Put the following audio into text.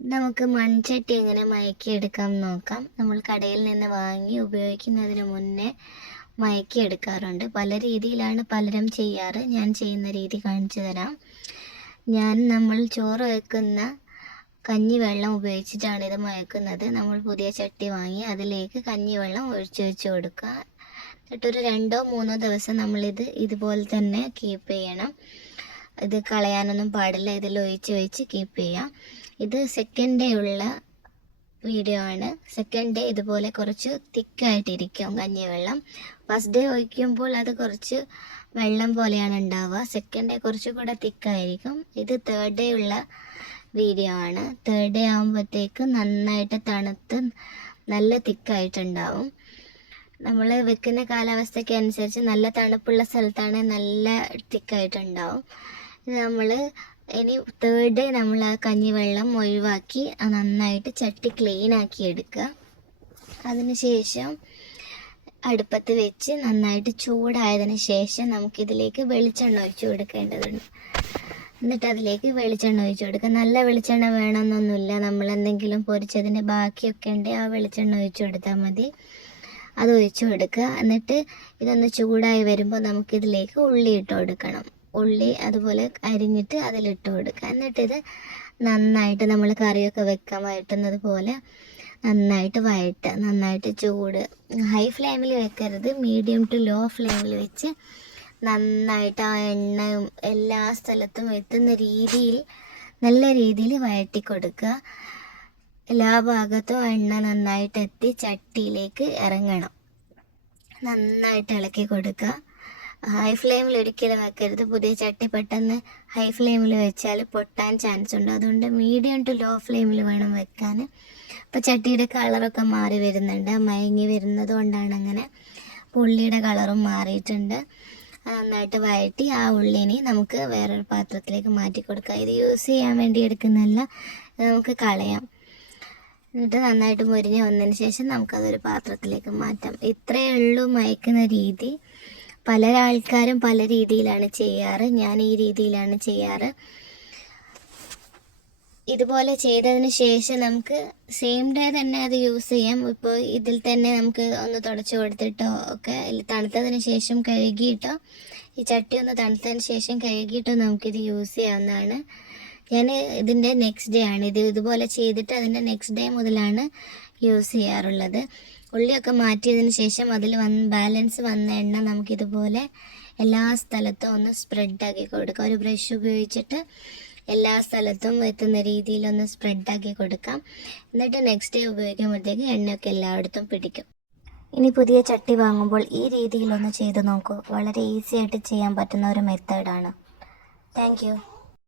നമുക്ക് മൺചട്ടി എങ്ങനെ മയക്കിയെടുക്കാം നോക്കാം. നമ്മൾ കടയിൽ നിന്ന് വാങ്ങി ഉപയോഗിക്കുന്നതിന് മുന്നേ മയക്കിയെടുക്കാറുണ്ട്. പല രീതിയിലാണ് പലരും ചെയ്യാറ്. ഞാൻ ചെയ്യുന്ന രീതി കാണിച്ചു തരാം. നമ്മൾ ചോറ് വയ്ക്കുന്ന കഞ്ഞിവെള്ളം ഉപയോഗിച്ചിട്ടാണ് ഇത് മയക്കുന്നത്. നമ്മൾ പുതിയ ചട്ടി വാങ്ങി അതിലേക്ക് കഞ്ഞിവെള്ളം ഒഴിച്ച് കൊടുക്കുക. എന്നിട്ടൊരു 2-3 ദിവസം നമ്മളിത് ഇതുപോലെ തന്നെ കീപ്പ് ചെയ്യണം. ഇത് കളയാനൊന്നും പാടില്ല. ഇതിൽ ഒഴിച്ച് കീപ്പ് ചെയ്യാം. ഇത് സെക്കൻഡ് ഡേ ഉള്ള വീഡിയോ ആണ്. സെക്കൻഡ് ഡേ ഇതുപോലെ കുറച്ച് തിക്കായിട്ടിരിക്കും കഞ്ഞിവെള്ളം. ഫസ്റ്റ് ഡേ ഒഴിക്കുമ്പോൾ അത് കുറച്ച് വെള്ളം പോലെയാണ് ഉണ്ടാവുക. സെക്കൻഡ് ഡേ കുറച്ചുകൂടെ തിക്കായിരിക്കും. ഇത് തേർഡ് ഡേ ഉള്ള വീഡിയോ ആണ്. തേർഡ് ഡേ ആകുമ്പോഴത്തേക്ക് നന്നായിട്ട് തണുത്ത് നല്ല തിക്കായിട്ടുണ്ടാവും. നമ്മൾ വെക്കുന്ന കാലാവസ്ഥയ്ക്ക് അനുസരിച്ച് നല്ല തണുപ്പുള്ള സ്ഥലത്താണ് നല്ല തിക്കായിട്ടുണ്ടാവും. നമ്മൾ ഇനി തേർഡ് ഡേ നമ്മൾ ആ കഞ്ഞിവെള്ളം ഒഴിവാക്കി നന്നായിട്ട് ചട്ടി ക്ലീൻ ആക്കി എടുക്കുക. അതിനുശേഷം അടുപ്പത്ത് വെച്ച് നന്നായിട്ട് ചൂടായതിന് ശേഷം നമുക്കിതിലേക്ക് വെളിച്ചെണ്ണ ഒഴിച്ചു കൊടുക്കേണ്ടതുണ്ട്. എന്നിട്ട് അതിലേക്ക് വെളിച്ചെണ്ണ ഒഴിച്ചു കൊടുക്കുക. നല്ല വെളിച്ചെണ്ണ വേണമെന്നൊന്നുമില്ല. നമ്മൾ എന്തെങ്കിലും പൊരിച്ചതിൻ്റെ ബാക്കിയൊക്കെ ഉണ്ടെങ്കിൽ ആ വെളിച്ചെണ്ണ ഒഴിച്ചു കൊടുത്താൽ മതി. അത് ഒഴിച്ചു കൊടുക്കുക. എന്നിട്ട് ഇതൊന്ന് ചൂടായി വരുമ്പോൾ നമുക്കിതിലേക്ക് ഉള്ളി ഇട്ട് കൊടുക്കണം. ഉള്ളി അതുപോലെ അരിഞ്ഞിട്ട് അതിലിട്ട് കൊടുക്കുക. എന്നിട്ടിത് നന്നായിട്ട് നമ്മൾ കറിയൊക്കെ വെക്കാൻ വഴറ്റുന്നത് പോലെ നന്നായിട്ട് വഴറ്റുക. നന്നായിട്ട് ചൂട് ഹൈ ഫ്ലെയിമിൽ വെക്കരുത്, മീഡിയം ടു ലോ ഫ്ലെയിമിൽ വെച്ച് നന്നായിട്ട് ആ എണ്ണയും എല്ലാ സ്ഥലത്തും എത്തുന്ന രീതിയിൽ നല്ല രീതിയിൽ വഴറ്റി കൊടുക്കുക. എല്ലാ ഭാഗത്തും എണ്ണ നന്നായിട്ട് എത്തി ചട്ടിയിലേക്ക് ഇറങ്ങണം. നന്നായിട്ട് ഇളക്കി കൊടുക്കുക. ഹൈ ഫ്ലെയിമിൽ ഒരിക്കലും വെക്കരുത്. പുതിയ ചട്ടി പെട്ടെന്ന് ഹൈ ഫ്ലെയിമിൽ വെച്ചാൽ പൊട്ടാൻ ചാൻസ് ഉണ്ട്. അതുകൊണ്ട് മീഡിയം ടു ലോ ഫ്ലെയിമിൽ വേണം വെക്കാൻ. അപ്പോൾ ചട്ടിയുടെ കളറൊക്കെ മാറി വരുന്നുണ്ട്, മയങ്ങി വരുന്നത് കൊണ്ടാണ് അങ്ങനെ. ഉള്ളിയുടെ കളറും മാറിയിട്ടുണ്ട്. നന്നായിട്ട് വഴറ്റി ആ ഉള്ളിനെ നമുക്ക് വേറൊരു പാത്രത്തിലേക്ക് മാറ്റി കൊടുക്കാം. ഇത് യൂസ് ചെയ്യാൻ വേണ്ടി എടുക്കുന്നതല്ല, നമുക്ക് കളയാം. എന്നിട്ട് നന്നായിട്ട് മുരിഞ്ഞ് വന്നതിന് ശേഷം നമുക്കതൊരു പാത്രത്തിലേക്ക് മാറ്റാം. ഇത്രയേ ഉള്ളൂ മയക്കുന്ന രീതി. പല ആൾക്കാരും പല രീതിയിലാണ് ചെയ്യാറ്. ഞാൻ ഈ രീതിയിലാണ് ചെയ്യാറ്. ഇതുപോലെ ചെയ്തതിന് ശേഷം നമുക്ക് സെയിം ഡേ തന്നെ അത് യൂസ് ചെയ്യാം. ഇപ്പോൾ ഇതിൽ തന്നെ നമുക്ക് ഒന്ന് തുടച്ച് കൊടുത്തിട്ടോ ഒക്കെ തണുത്തതിന് ശേഷം കഴുകിയിട്ടോ, ഈ ചട്ടി ഒന്ന് തണുത്തതിന് ശേഷം കഴുകിയിട്ടോ നമുക്കിത് യൂസ് ചെയ്യാവുന്നതാണ്. ഞാൻ ഇതിൻ്റെ നെക്സ്റ്റ് ഡേ ആണ് ഇതുപോലെ ചെയ്തിട്ട് അതിൻ്റെ നെക്സ്റ്റ് ഡേ മുതലാണ് യൂസ് ചെയ്യാറുള്ളത്. ഉള്ളിയൊക്കെ മാറ്റിയതിന് ശേഷം അതിൽ ബാലൻസ് വന്ന എണ്ണ നമുക്കിതുപോലെ എല്ലാ സ്ഥലത്തും ഒന്ന് സ്പ്രെഡാക്കി കൊടുക്കാം. ഒരു ബ്രഷ് ഉപയോഗിച്ചിട്ട് എല്ലാ സ്ഥലത്തും എത്തുന്ന രീതിയിലൊന്ന് സ്പ്രെഡാക്കി കൊടുക്കാം. എന്നിട്ട് നെക്സ്റ്റ് ഡേ ഉപയോഗിക്കുമ്പോഴത്തേക്ക് എണ്ണയൊക്കെ എല്ലായിടത്തും പിടിക്കും. ഇനി പുതിയ ചട്ടി വാങ്ങുമ്പോൾ ഈ രീതിയിലൊന്ന് ചെയ്ത് നോക്കൂ. വളരെ ഈസി ആയിട്ട് ചെയ്യാൻ പറ്റുന്ന ഒരു മെത്തേഡാണ്. Thank you.